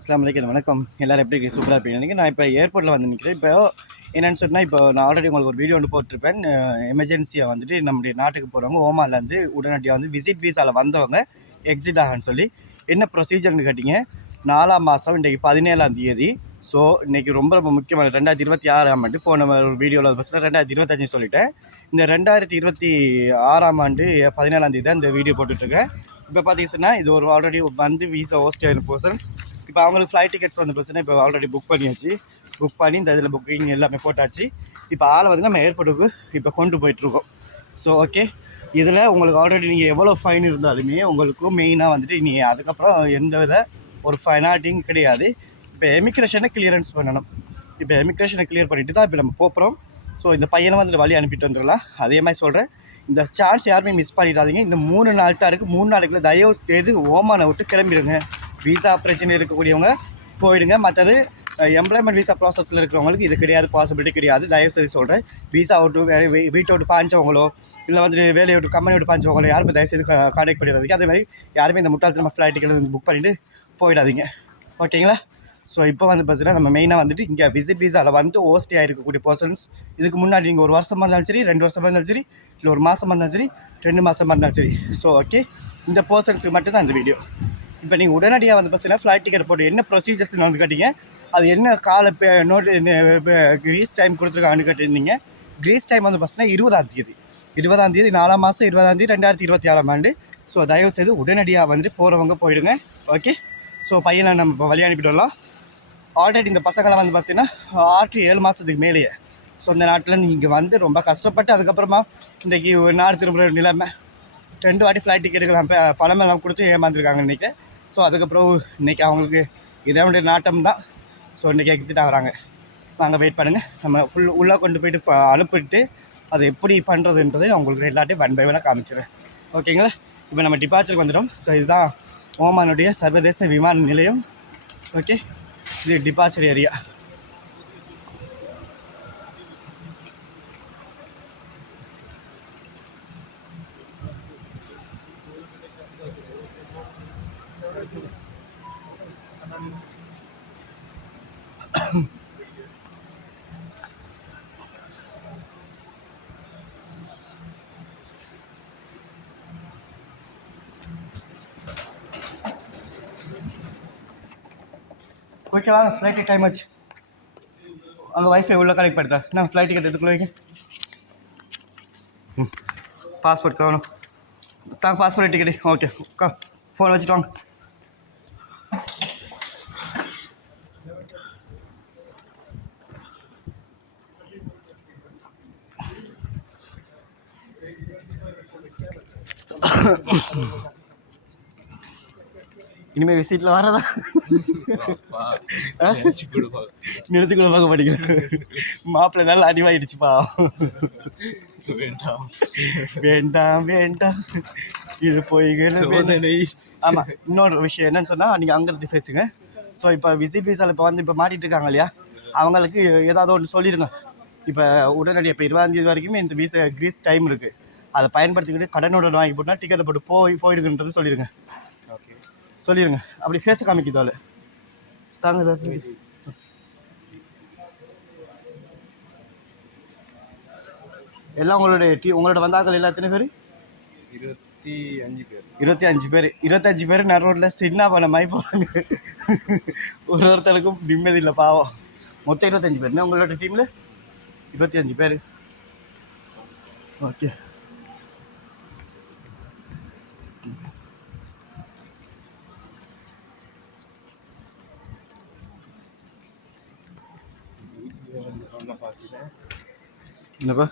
அஸ்ஸலாமு அலைக்கும். வணக்கம். எல்லாரும் எப்படி இருக்கீங்க? சூப்பராக இருப்பீங்க. நான் இப்போ ஏர்போர்ட்டில் வந்து நிற்கிறேன். இப்போ என்னென்னு சொன்னால், இப்போ நான் ஆல்ரெடி உங்களுக்கு ஒரு வீடியோ போட்டிருப்பேன். எமர்ஜென்சியாக வந்துட்டு நம்முடைய நாட்டுக்கு போகிறவங்க ஓமான்லேருந்து உடனடியாக வந்து விசிட் வீசாவில் வந்தவங்க எக்ஸிட் ஆகன்னு சொல்லி என்ன ப்ரொசீஜர்னு கேட்டிங்க. 4ஆம் மாதம் இன்றைக்கு 17ஆம் தேதி. ஸோ இன்றைக்கி ரொம்ப ரொம்ப முக்கியமான 2026ஆம் ஆண்டு. போன ஒரு வீடியோவில் பஸ்ஸில் 2025 சொல்லிட்டேன். இந்த 2026ஆம் ஆண்டு 17ஆம் தேதி தான் இந்த வீடியோ போட்டுட்ருக்கேன். இப்போ பார்த்தீங்கன்னா இது ஒரு ஆல்ரெடி வந்து வீசா ஹோஸ்ட் ஆகிற பர்சன்ஸ். இப்போ அவங்களுக்கு ஃப்ளைட் டிக்கெட்ஸ் வந்து பிரச்சனை. இப்போ ஆல்ரெடி புக் பண்ணியாச்சு. புக் பண்ணி இந்த இதில் புக்கிங் எல்லாமே போட்டாச்சு. இப்போ ஆளை வந்து நம்ம ஏர்போர்ட்டுக்கு இப்போ கொண்டு போயிட்டுருக்கோம். ஸோ ஓகே, இதில் உங்களுக்கு ஆல்ரெடி நீங்கள் எவ்வளோ ஃபைன் இருந்தாலுமே உங்களுக்கும் மெயினாக வந்துட்டு நீங்கள் அதுக்கப்புறம் எந்த வித ஒரு ஃபைனாட்டிங் கிடையாது. இப்போ எமிக்ரேஷனை கிளியரன்ஸ் பண்ணணும். இப்போ எமிக்ரேஷனை கிளியர் பண்ணிவிட்டு தான் இப்போ நம்ம போகிறோம். ஸோ இந்த பையனை வந்து வழி அனுப்பிட்டு வந்துடலாம். அதே மாதிரி சொல்கிறேன், இந்த சான்ஸ் யாருமே மிஸ் பண்ணிடாதீங்க. இந்த 3 நாள் தான் இருக்குது. 3 நாளைக்குள்ளே தயவு செய்து ஓமானை விட்டு கிளம்பிடுங்க. வீசா பிரச்சனை இருக்கக்கூடியவங்க போயிடுங்க. மற்றது எம்ப்ளாய்மெண்ட் வீசா ப்ராசஸில் இருக்கிறவங்களுக்கு இது கிடையாது, பாசிபிலிட்டி கிடையாது. தயவு செய்து சொல்கிறேன், வீசா விட்டு வீட்டை விட்டு பாய்ச்சவங்களோ இல்லை வந்துட்டு வேலையை விட்டு கம்பெனி விட்டு பாய்ச்சவங்களோ யாருமே தயவுசெய்து கான்டாக்ட் பண்ணிடாதீங்க. அதே மாதிரி யாருமே இந்த முட்டாள்தனமாக ஃப்ளைட் டிக்கெட் புக் பண்ணிவிட்டு போயிடாதீங்க. ஓகேங்களா? ஸோ இப்போ வந்து பார்த்தீங்கன்னா நம்ம மெயினாக வந்துட்டு இங்கே விசிட் வீசாவில் வந்து ஓஸ்டியாக இருக்கக்கூடிய பர்சன்ஸ், இதுக்கு முன்னாடி நீங்கள் ஒரு வருஷமாக இருந்தாலும் சரி, 2 வருஷமாக இருந்தாலும் சரி, இல்லை ஒரு மாதமாக இருந்தாலும் சரி, 2 மாதமாக இருந்தாலும் சரி. ஸோ ஓகே, இந்த பர்சன்ஸுக்கு மட்டும்தான் இந்த வீடியோ. இப்போ நீங்கள் உடனடியாக வந்து பார்த்தீங்கன்னா ஃப்ளைட் டிக்கெட் போட்டு என்ன ப்ரொசீஜர்ஸ்னு வந்து கேட்டீங்க. அது என்ன கால கிரீஸ் டைம் கொடுத்துருக்காங்கன்னு கேட்டிருந்தீங்க. கிரீஸ் டைம் வந்து பார்த்தீங்கன்னா 20ஆம் தேதி 4ஆம் மாதம் 20ஆம் தேதி 2026ஆம் ஆண்டு. ஸோ தயவுசெய்து உடனடியாக வந்துட்டு போகிறவங்க போயிடுங்க. ஓகே, ஸோ பையனை நம்ம இப்போ வழி அனுப்பிட்டு வரலாம். ஆல்ரெடி இந்த பசங்களை வந்து பார்த்தீங்கன்னா 7 மாதத்துக்கு மேலேயே. ஸோ இந்த நாட்டில் நீங்கள் வந்து ரொம்ப கஷ்டப்பட்டு அதுக்கப்புறமா இன்றைக்கி ஒரு நாடு திரும்புகிற நிலைமை 2 வாட்டி ஃப்ளைட் டிக்கெட்டுக்கெல்லாம் பணமெல்லாம் கொடுத்து ஏமாந்துருக்காங்க இன்றைக்கி. ஸோ அதுக்கப்புறம் இன்றைக்கி அவங்களுக்கு இதனுடைய நாட்டம் தான். ஸோ இன்றைக்கி எக்ஸிட் ஆகிறாங்க. நாங்கள் வெயிட் பண்ணுங்கள். நம்ம உள்ளே கொண்டு போயிட்டு அனுப்பிட்டு அதை எப்படி பண்ணுறதுன்றதை நான் உங்களுக்கு எல்லாத்தையும் 1 by 1 காமிச்சிடுறேன். ஓகேங்களா? இப்போ நம்ம டிபார்ச்சருக்கு வந்துட்டோம். ஸோ இதுதான் ஓமானுடைய சர்வதேச விமான நிலையம். ஓகே, இது டிபார்ச்சர் ஏரியா. ஓகேவா? ஃப்ளைட் டைம் ஆச்சு. அங்கே வைஃபை உள்ளே கனெக்ட் பண்ணிட்டேன். நான் ஃப்ளைட் டிக்கெட் எடுத்துக்குள்ள வைங்க. பாஸ்போர்ட் காணும் தாங்க. Passport ticket okay. ஃபோன் வச்சுட்டு வாங்க. இனிமேல் விசிட்டில் வரதா நினச்சி கூட பார்க்க மாட்டேங்கிறேன். மாப்பிள்ளை நல்லா அடிவாயிடுச்சுப்பா. வேண்டாம் வேண்டாம் வேண்டாம், இது போய்கிறது. ஆமாம், இன்னொரு விஷயம் என்னன்னு சொன்னால், நீங்கள் அங்கேருந்து பேசுங்க. ஸோ இப்போ விசிட் வீசாவில் இப்போ வந்து இப்போ மாட்டிகிட்டு இருக்காங்க இல்லையா, அவங்களுக்கு ஏதாவது ஒன்று சொல்லிடுங்க. இப்போ உடனடியாக இப்போ 20ஆம் தேதி வரைக்குமே இந்த வீசா கிரீஸ் டைம் இருக்குது. அதை பயன்படுத்திக்கிட்டு கடனோட வாங்கி போட்டால் டிக்கெட்டை போட்டு போயிடுங்கன்றது சொல்லிடுங்க. சொல்லிடுங்க. அப்படி ஃபேஸை காமிக்குதால தாங்க. எல்லாம் உங்களோட வந்தாக்கள் எல்லாம் எத்தனை பேர்? 25 பேர். 25 பேர் நான் ரோட்டில் சின்ன பண்ண மாதிரி போகிறாங்க. ஒருத்தருக்கும் நிம்மதி இல்லை பாவம். மொத்தம் 25 பேர். உங்களோட டீமில் 25 பேர். ஓகே, என்னப்பா